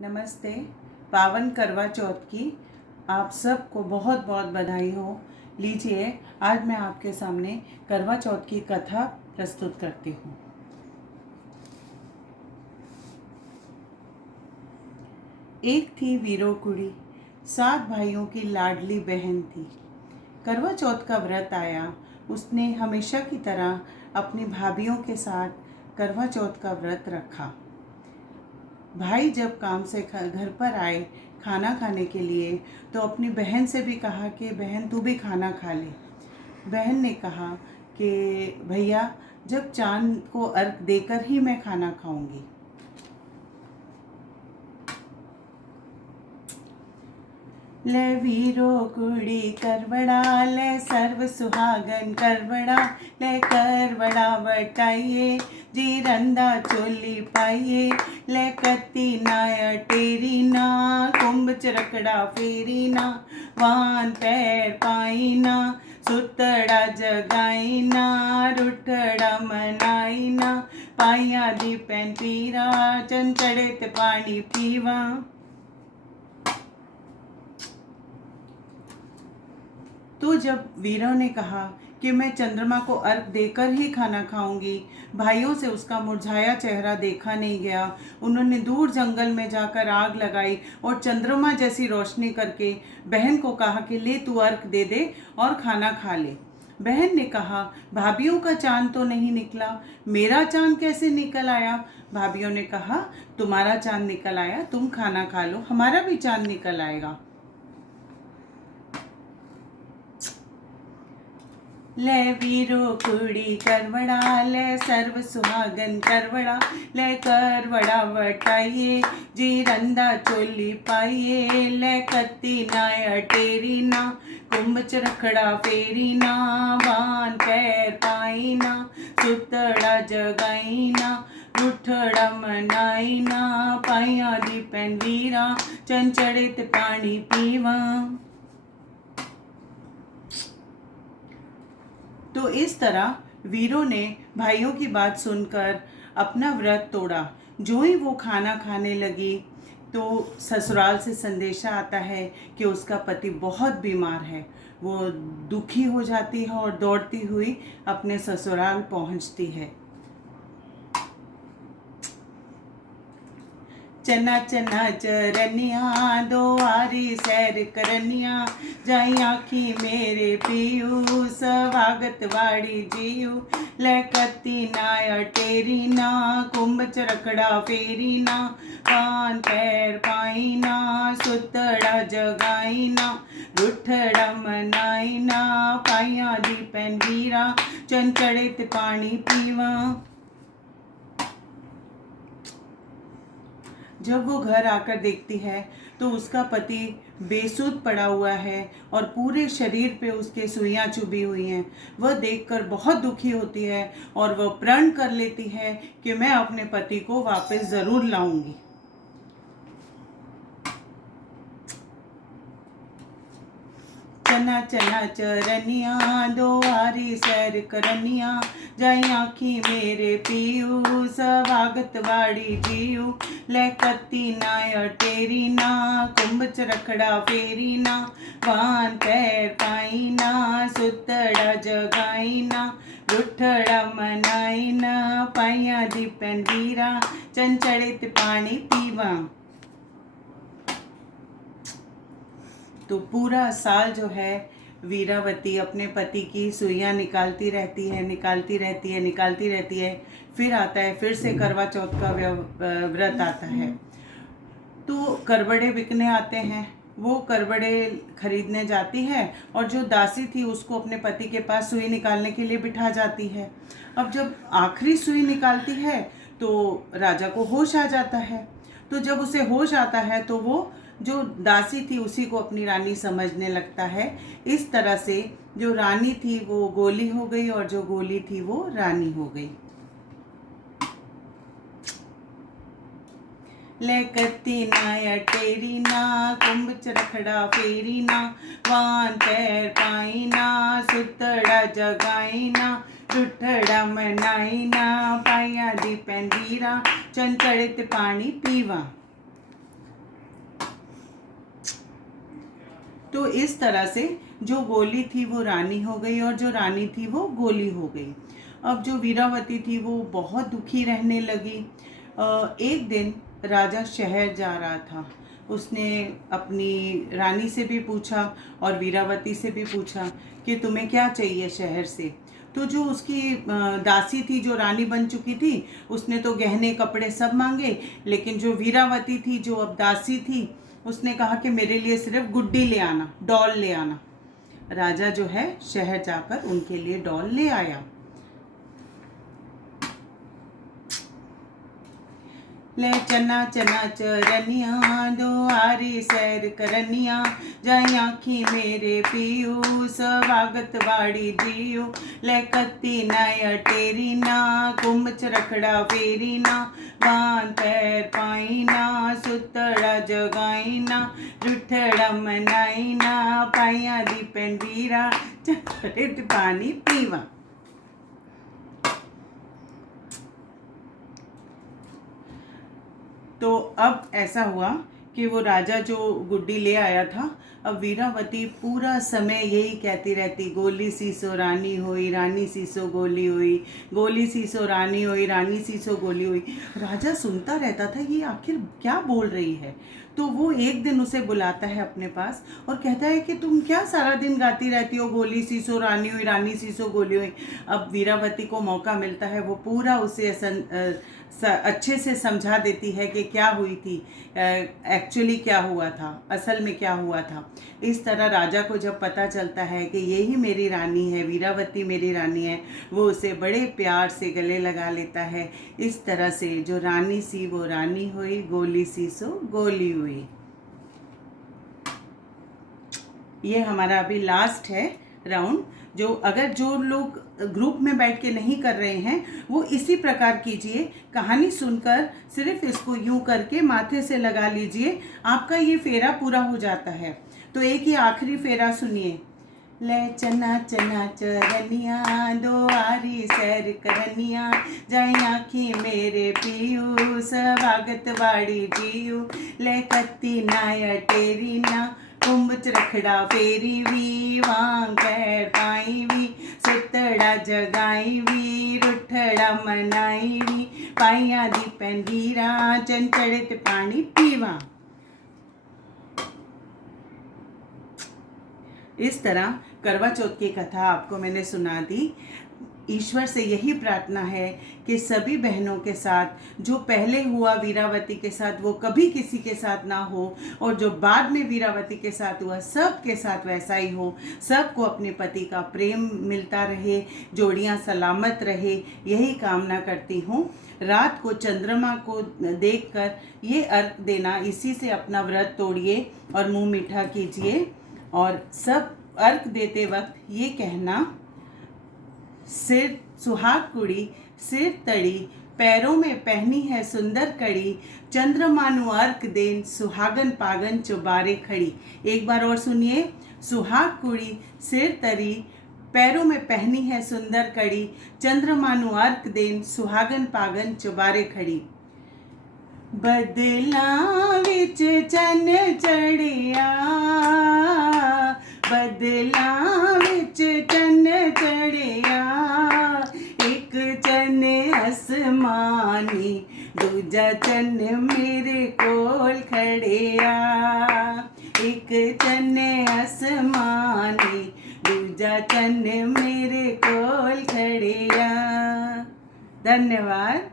नमस्ते। पावन करवा चौथ की आप सबको बहुत बहुत बधाई हो। लीजिए, आज मैं आपके सामने करवा चौथ की कथा प्रस्तुत करती हूँ। एक थी वीरो कुड़ी, 7 भाइयों की लाडली बहन थी। करवा चौथ का व्रत आया। उसने हमेशा की तरह अपनी भाभीयों के साथ करवा चौथ का व्रत रखा। भाई जब काम से घर पर आए खाना खाने के लिए, तो अपनी बहन से भी कहा कि बहन तू भी खाना खा ले। बहन ने कहा कि भैया, जब चांद को अर्घ देकर ही मैं खाना खाऊंगी। ले वीरो कुड़ी करवड़ा, ले सर्व सुहागन करवड़ा, ले करवड़ा बटाइए, जी रंदा चोली पाइए, ले कत्ती नाय टेरी ना, कुंभ चरकड़ा फेरी ना, वान पैर पाई ना, सुतड़ा जगाई ना, रुठड़ा मनाई ना, पाइया दी पैन पीरा, चंचड़े ते पानी पीवा। तो जब वीरों ने कहा कि मैं चंद्रमा को अर्घ देकर ही खाना खाऊंगी, भाइयों से उसका मुरझाया चेहरा देखा नहीं गया। उन्होंने दूर जंगल में जाकर आग लगाई और चंद्रमा जैसी रोशनी करके बहन को कहा कि ले तू अर्घ दे दे और खाना खा ले। बहन ने कहा, भाभीयों का चांद तो नहीं निकला, मेरा चांद कैसे निकल आया? भाभीयों ने कहा, तुम्हारा चांद निकल आया, तुम खाना खा लो, हमारा भी चांद निकल आएगा। ले वीरो कुड़ी करवड़ा, ले सर्व सुहागन करवड़ा, ले करवड़ा वटाइए, जी रंदा चोली पाइए, ले कत्ती नाय टेरी ना, कुंभ चरखड़ा फेरी ना, बान पैर पाई ना, सुतड़ा जगाई ना, रुठड़ा मनाई ना, पाइया दी पैन वीरा, चंचड़े ते पानी पीवा। तो इस तरह वीरों ने भाइयों की बात सुनकर अपना व्रत तोड़ा। जो ही वो खाना खाने लगी, तो ससुराल से संदेशा आता है कि उसका पति बहुत बीमार है। वो दुखी हो जाती है और दौड़ती हुई अपने ससुराल पहुंचती है। चना चना चरनिया, दो आरी सैर करनिया, जाई आखी मेरे पियू, स्वागत वाड़ी जियू, ले कत्ती नाय टेरी ना, कुंभ चरकड़ा फेरी ना, पान पैर पाई ना, सुतड़ा जगाई ना, रुठड़ा मनाई ना, पाइया दी पैन वीरा, चंचड़े ते पानी पीवा। जब वो घर आकर देखती है तो उसका पति बेसुध पड़ा हुआ है और पूरे शरीर पे उसके सुइयां चुभी हुई हैं। वह देखकर बहुत दुखी होती है और वह प्रण कर लेती है कि मैं अपने पति को वापस ज़रूर लाऊंगी। चना चना चरनिया, दो आरी सैर करनिया, जाई आखी मेरे पियू, स्वागत वाड़ी जियू, ले कत्ती नाय टेरी ना, कुंभ चरखड़ा फेरी ना, वान पैर पाई ना, सुतड़ा जगाई ना, रुठड़ा मनाई ना, पाइया दी पैन वीरा, चंचड़े ते पानी पीवा। तो पूरा साल जो है वीरावती अपने पति की सुइयां निकालती रहती है, निकालती रहती है, निकालती रहती है। फिर आता है, फिर से करवा चौथ का व्रत आता है। तो करवड़े बिकने आते हैं। वो करवड़े खरीदने जाती है और जो दासी थी उसको अपने पति के पास सुई निकालने के लिए बिठा जाती है। अब जब आखिरी सुई निकालती है तो राजा को होश आ जाता है। तो जब उसे होश आता है तो वो जो दासी थी उसी को अपनी रानी समझने लगता है। इस तरह से जो रानी थी वो गोली हो गई और जो गोली थी वो रानी हो गई। ले कत्ती नाय टेरी ना, कुंभ चरखड़ा फेरी ना, वान पैर पाई ना, सुतड़ा जगाई ना, रुठड़ा मनाई ना, पाइया दी पैन वीरा, चंचड़े ते पानी पीवा। तो इस तरह से जो गोली थी वो रानी हो गई और जो रानी थी वो गोली हो गई। अब जो वीरावती थी वो बहुत दुखी रहने लगी। एक दिन राजा शहर जा रहा था। उसने अपनी रानी से भी पूछा और वीरावती से भी पूछा कि तुम्हें क्या चाहिए शहर से। तो जो उसकी दासी थी, जो रानी बन चुकी थी, उसने तो गहने कपड़े सब मांगे, लेकिन जो वीरावती थी, जो अब दासी थी, उसने कहा कि मेरे लिए सिर्फ गुड्डी ले आना, डॉल ले आना। राजा जो है शहर जाकर उनके लिए डॉल ले आया। ले चना चना चरनिया, दो आरी सैर करनिया, जाई आखी मेरे पियू, स्वागत वाड़ी जियो। ले कत्ती नाया टेरी ना, कुंभ चरखड़ा फेरी ना, बांध पैर पाई ना, सुतड़ा जगाई ना, रुठड़ा मनाई ना, पाइया दी पेंडीरा, चरित पानी पीवा। तो अब ऐसा हुआ कि वो राजा जो गुड्डी ले आया था, अब वीरावती पूरा समय यही कहती रहती, गोली सीसो रानी होई, रानी सीसो गोली हुई, गोली सीसो रानी होई, रानी सीसो गोली हुई। राजा सुनता रहता था ये आखिर क्या बोल रही है। तो वो एक दिन उसे बुलाता है अपने पास और कहता है कि तुम क्या सारा दिन गाती रहती हो, गोली सीसो रानी हुई, रानी सीसो गोली हुई। अब वीरावती को मौका मिलता है, वो पूरा उसे अच्छे से समझा देती है कि क्या हुई थी, एक्चुअली क्या हुआ था, असल में क्या हुआ था। इस तरह राजा को जब पता चलता है कि यही मेरी रानी है, वीरावती मेरी रानी है, वो उसे बड़े प्यार से गले लगा लेता है। इस तरह से जो रानी सी वो रानी हुई, गोली सी सो गोली हुई। ये हमारा अभी लास्ट है राउंड। जो लोग ग्रुप में बैठ के नहीं कर रहे हैं वो इसी प्रकार कीजिए, कहानी सुनकर सिर्फ इसको यूं करके माथे से लगा लीजिए, आपका ये फेरा पूरा हो जाता है। तो एक ही आखिरी फेरा सुनिए। ले चना चना चरनिया, दो आरी सैर करनिया, जाई आखी मेरे पियू, स्वागत वाड़ी जियू। ले कत्ती नाया टेरी ना, कुंभ चरखड़ा फेरी वी, वांग पैर पाई वी, सुतड़ा जगाई वी, रुठड़ा मनाई वी, पाइया दी पेंडीरा, चंचड़ित पानी पीवा। इस तरह करवा चौथ की कथा आपको मैंने सुना दी। ईश्वर से यही प्रार्थना है कि सभी बहनों के साथ जो पहले हुआ वीरावती के साथ वो कभी किसी के साथ ना हो, और जो बाद में वीरावती के साथ हुआ सब के साथ वैसा ही हो। सबको अपने पति का प्रेम मिलता रहे, जोड़ियां सलामत रहे, यही कामना करती हूँ। रात को चंद्रमा को देखकर ये अर्घ देना, इसी से अपना व्रत तोड़िए और मुंह मीठा कीजिए। और सब अर्घ देते वक्त ये कहना, सिर सुहाग कुड़ी सिर तड़ी, पैरों में पहनी है सुंदर कड़ी, चंद्रमानु अर्क देन सुहागन पागन चुबारे खड़ी। एक बार और सुनिए। सुहाग कुड़ी सिर तरी, पैरों में पहनी है सुंदर कड़ी, चंद्रमानु अर्क देन सुहागन पागन चुबारे खड़ी। बदला विच चन चढ़िया, बदला विच चन चढ़िया, एक चन आसमानी, दूजा चन मेरे कोल खड़िया। एक चन आसमानी, दूजा चन मेरे कोल खड़िया। धन्यवाद।